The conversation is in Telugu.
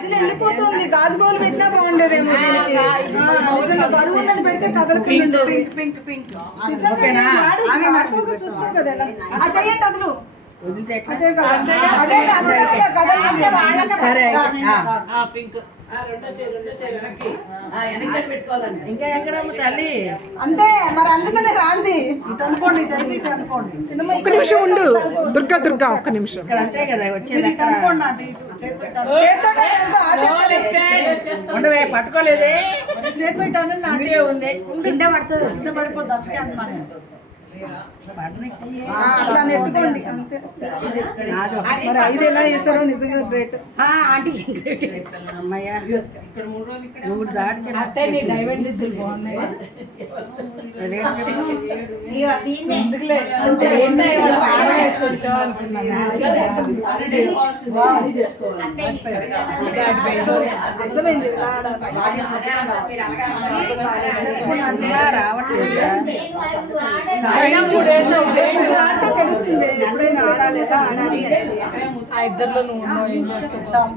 అది వెళ్ళిపోతుంది. గాజు బౌల్ పెట్టినా బాగుండేదేమో. నిజంగా బరువు ఉన్నది పెడితే కదలకుండా చూస్తావు కదా ఎలా చెయ్యండి అదులు. ఇంకా ఎక్కడ తల్లి అంతే మరి, అందుకనే రాంది. అనుకోండి ఒక్క నిమిషం ఉండు దుర్గా, దుర్గా ఒక్క నిమిషం. అంతే కదా వచ్చేది. పట్టుకోలేదే చేతితో ఉంది కింద పడుతుంది, కింద పడిపోతుంది. అందుకే అన్నమాట అట్లా నెట్టుకోండి అంతే. మరి 5 ఎలా చేస్తారో నిజంగా గ్రేట్. అమ్మయ్య 3 దాటితే అర్థమైంది. తెలుస్తుంది ఎప్పుడైనా ఆడాలి, ఎలా ఆడాలి అనేది. ఇద్దరులో నువ్వు ఏం చేస్తావు?